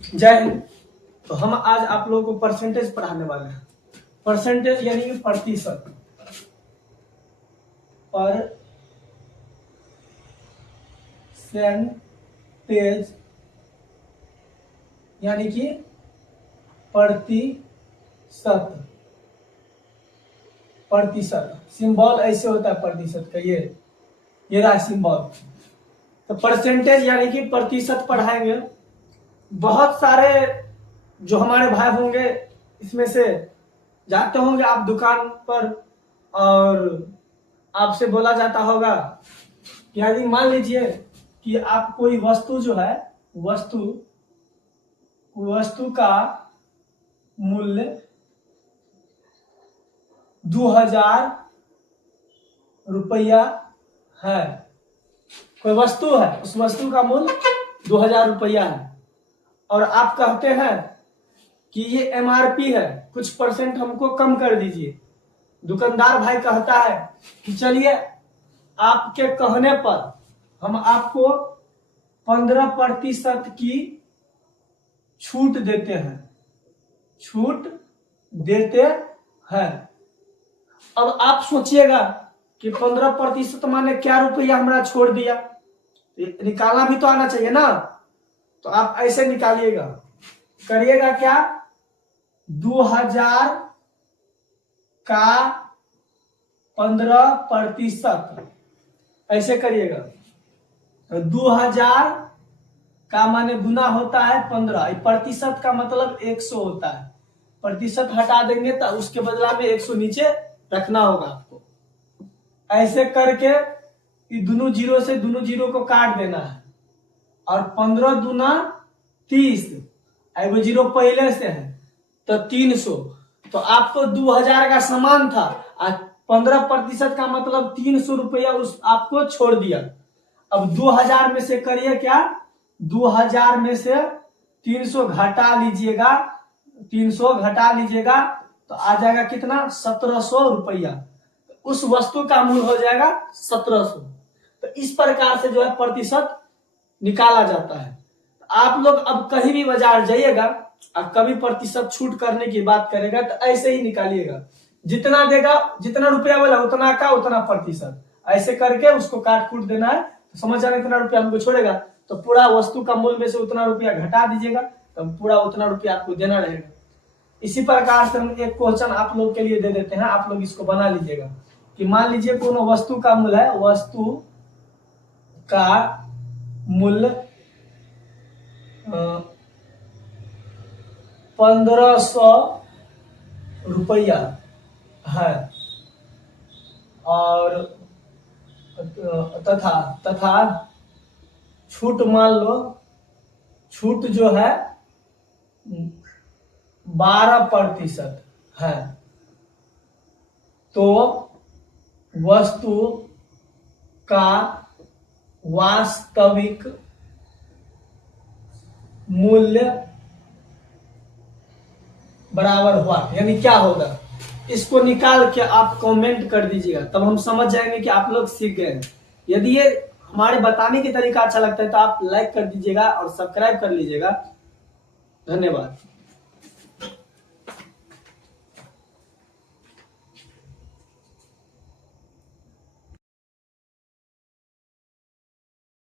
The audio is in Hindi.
जय हिंद। तो हम आज आप लोगों को परसेंटेज पढ़ाने वाले हैं। परसेंटेज यानी कि प्रतिशत, परसेंटेज यानी कि प्रतिशत। प्रतिशत सिंबल ऐसे होता है प्रतिशत का, ये रहा सिंबल। तो परसेंटेज यानी कि प्रतिशत पढ़ाएंगे। बहुत सारे जो हमारे भाई होंगे इसमें से जाते होंगे आप दुकान पर और आपसे बोला जाता होगा कि यदि मान लीजिए कि आप कोई वस्तु जो है वस्तु का मूल्य 2000 रुपया है। कोई वस्तु है, उस वस्तु का मूल्य 2000 रुपया है और आप कहते हैं कि ये एमआरपी है, कुछ परसेंट हमको कम कर दीजिए। दुकानदार भाई कहता है कि चलिए आपके कहने पर हम आपको 15% की छूट देते हैं। अब आप सोचिएगा कि 15% माने क्या रुपया हमारा छोड़ दिया, निकालना भी तो आना चाहिए ना। तो आप ऐसे निकालिएगा, करिएगा क्या, 2000 का 15% ऐसे करिएगा। तो 2000 का माने गुना होता है 15, प्रतिशत का मतलब 100 होता है। प्रतिशत हटा देंगे तो उसके बदला में 100 नीचे रखना होगा आपको। ऐसे करके ये दोनों जीरो से दोनों जीरो को काट देना है और 15 दूना 30, एगो जीरो पहले से है तो 300। तो आपको 2000 का सामान था और 15% का मतलब 300 रुपया उस आपको छोड़ दिया। अब 2000 में से करिए क्या, 2000 में से 300 घटा लीजिएगा, 300 घटा लीजिएगा तो आ जाएगा कितना, 1700 रुपया। उस वस्तु का मूल्य हो जाएगा 1700। तो इस प्रकार से जो है प्रतिशत निकाला जाता है। आप लोग अब कहीं भी बाजार जाइएगा और कभी प्रतिशत छूट करने की बात करेगा तो ऐसे ही निकालिएगा, जितना देगा, जितना रुपया वाला उतना का उतना प्रतिशत, ऐसे करके उसको काट कूट देना है। तो समझ जाना इतना रुपया हमको छोड़ेगा तो पूरा वस्तु का मूल्य में से उतना रुपया घटा दीजिएगा तो पूरा उतना रुपया आपको देना रहेगा। इसी प्रकार से हम एक क्वेश्चन आप लोग के लिए दे देते हैं, आप लोग इसको बना लीजिएगा कि मान लीजिए कोनो वस्तु का मूल्य है, वस्तु का मूल्य 1500 रुपया है और तथा छूट मान लो, छूट जो है 12% है। तो वस्तु का वास्तविक मूल्य बराबर हुआ, यानी क्या होगा, इसको निकाल के आप कमेंट कर दीजिएगा, तब हम समझ जाएंगे कि आप लोग सीख गए हैं। यदि ये हमारे बताने की तरीका अच्छा लगता है तो आप लाइक कर दीजिएगा और सब्सक्राइब कर लीजिएगा। धन्यवाद।